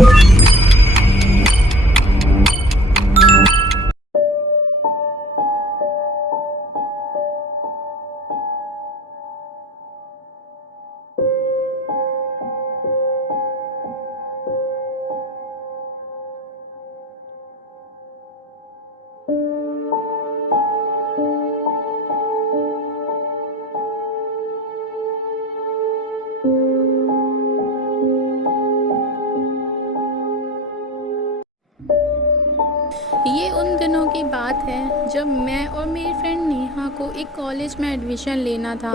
ये उन दिनों की बात है जब मैं और मेरी फ्रेंड नेहा को एक कॉलेज में एडमिशन लेना था।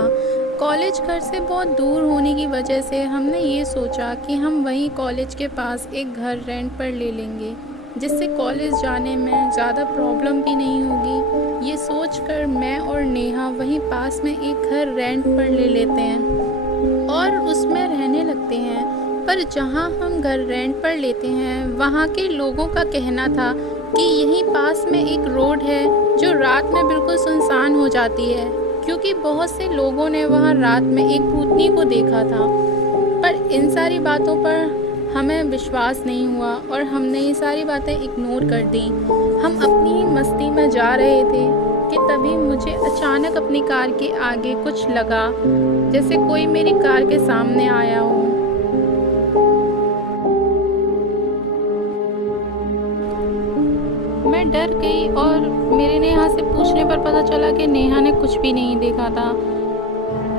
कॉलेज घर से बहुत दूर होने की वजह से हमने ये सोचा कि हम वहीं कॉलेज के पास एक घर रेंट पर ले लेंगे, जिससे कॉलेज जाने में ज़्यादा प्रॉब्लम भी नहीं होगी। ये सोचकर मैं और नेहा वहीं पास में एक घर रेंट पर ले लेते हैं और उसमें रहने लगते हैं। पर जहाँ हम घर रेंट पर लेते हैं वहाँ के लोगों का कहना था कि यहीं पास में एक रोड है जो रात में बिल्कुल सुनसान हो जाती है, क्योंकि बहुत से लोगों ने वहाँ रात में एक भूतनी को देखा था। पर इन सारी बातों पर हमें विश्वास नहीं हुआ और हमने ये सारी बातें इग्नोर कर दी। हम अपनी ही मस्ती में जा रहे थे कि तभी मुझे अचानक अपनी कार के आगे कुछ लगा, जैसे कोई मेरी कार के सामने आया हो। मैं डर गई और मेरे नेहा से पूछने पर पता चला कि नेहा ने कुछ भी नहीं देखा था।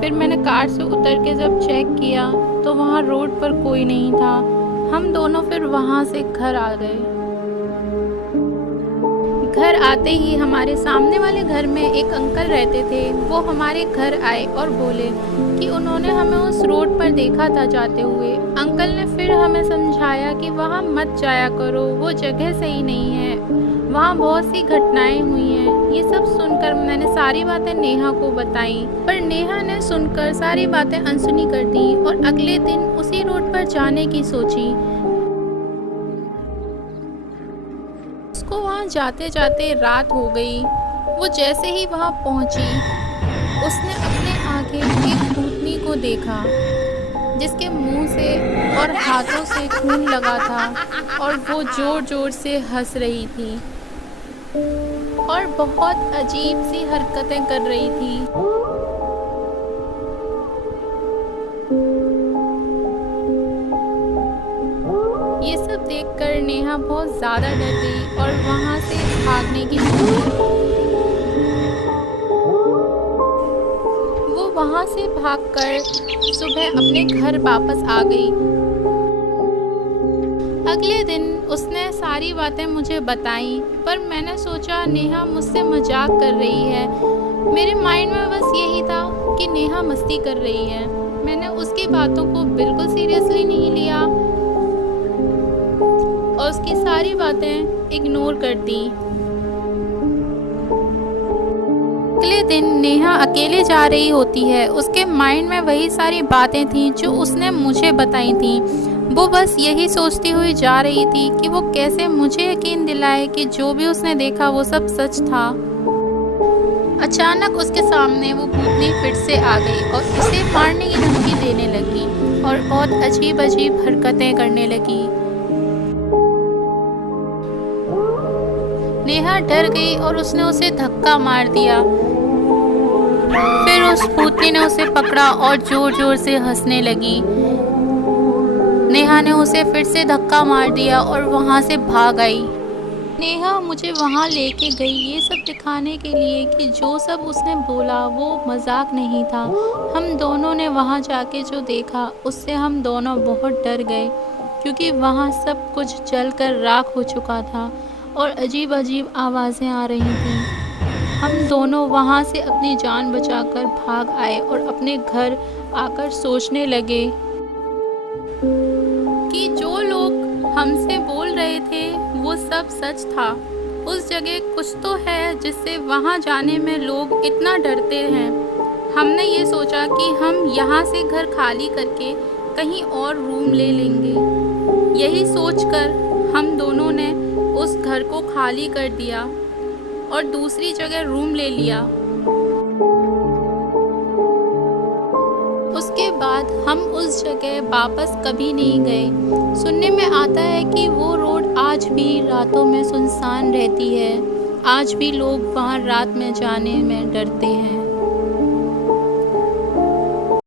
फिर मैंने कार से उतर के जब चेक किया तो वहाँ रोड पर कोई नहीं था। हम दोनों फिर वहाँ से घर आ गए। घर आते ही हमारे सामने वाले घर में एक अंकल रहते थे। वो हमारे घर आए और बोले कि उन्होंने हमें उस रोड पर देखा था जाते हुए। अंकल ने फिर हमें समझाया कि वहाँ मत जाया करो, वो जगह सही नहीं है, वहाँ बहुत सी घटनाएं हुई हैं। ये सब सुनकर मैंने सारी बातें नेहा को बताई, पर नेहा ने सुनकर सारी बातें अनसुनी कर दी और अगले दिन उसी रोड पर जाने की सोची। उसको वहाँ जाते जाते रात हो गई। वो जैसे ही वहाँ पहुँची, उसने अपने आगे एक भूतनी को देखा जिसके मुंह से और हाथों से खून लगा था और वो जोर जोर से हंस रही थी और बहुत अजीब सी हरकतें कर रही थी। ये सब देखकर नेहा बहुत ज़्यादा डर गई और वहाँ से भागने की सोची। वो वहाँ से भागकर सुबह अपने घर वापस आ गई। अगले दिन उसने सारी बातें मुझे बताई, पर मैंने सोचा नेहा मुझसे मजाक कर रही है। मेरे माइंड में बस यही था कि नेहा मस्ती कर रही है। मैंने उसकी बातों को बिल्कुल सीरियसली नहीं लिया और उसकी सारी बातें इग्नोर कर दी। अगले दिन नेहा अकेले जा रही होती है। उसके माइंड में वही सारी बातें थीं जो उसने मुझे बताई थीं। वो बस यही सोचती हुई जा रही थी कि वो कैसे मुझे यकीन दिलाए कि जो भी उसने देखा वो सब सच था। अचानक उसके सामने वो भूतनी फिर से आ गई और उसे मारने की धमकी देने लगी और बहुत अजीब अजीब हरकतें करने लगी। नेहा डर गई और उसने उसे धक्का मार दिया। फिर उस भूतनी ने उसे पकड़ा और जोर जोर से हंसने लगी। नेहा ने उसे फिर से धक्का मार दिया और वहाँ से भाग आई। नेहा मुझे वहाँ लेके गई ये सब दिखाने के लिए कि जो सब उसने बोला वो मजाक नहीं था। हम दोनों ने वहाँ जाके जो देखा उससे हम दोनों बहुत डर गए, क्योंकि वहाँ सब कुछ जलकर राख हो चुका था और अजीब अजीब आवाज़ें आ रही थीं। हम दोनों वहाँ से अपनी जान बचाकर भाग आए और अपने घर आकर सोचने लगे कि जो लोग हमसे बोल रहे थे वो सब सच था। उस जगह कुछ तो है जिससे वहाँ जाने में लोग इतना डरते हैं। हमने ये सोचा कि हम यहाँ से घर खाली करके कहीं और रूम ले लेंगे। यही सोचकर हम दोनों ने उस घर को खाली कर दिया और दूसरी जगह रूम ले लिया। उसके बाद हम उस जगह वापस कभी नहीं गए। सुनने में आता है कि वो रोड आज भी रातों में सुनसान रहती है। आज भी लोग वहाँ रात में जाने में डरते हैं।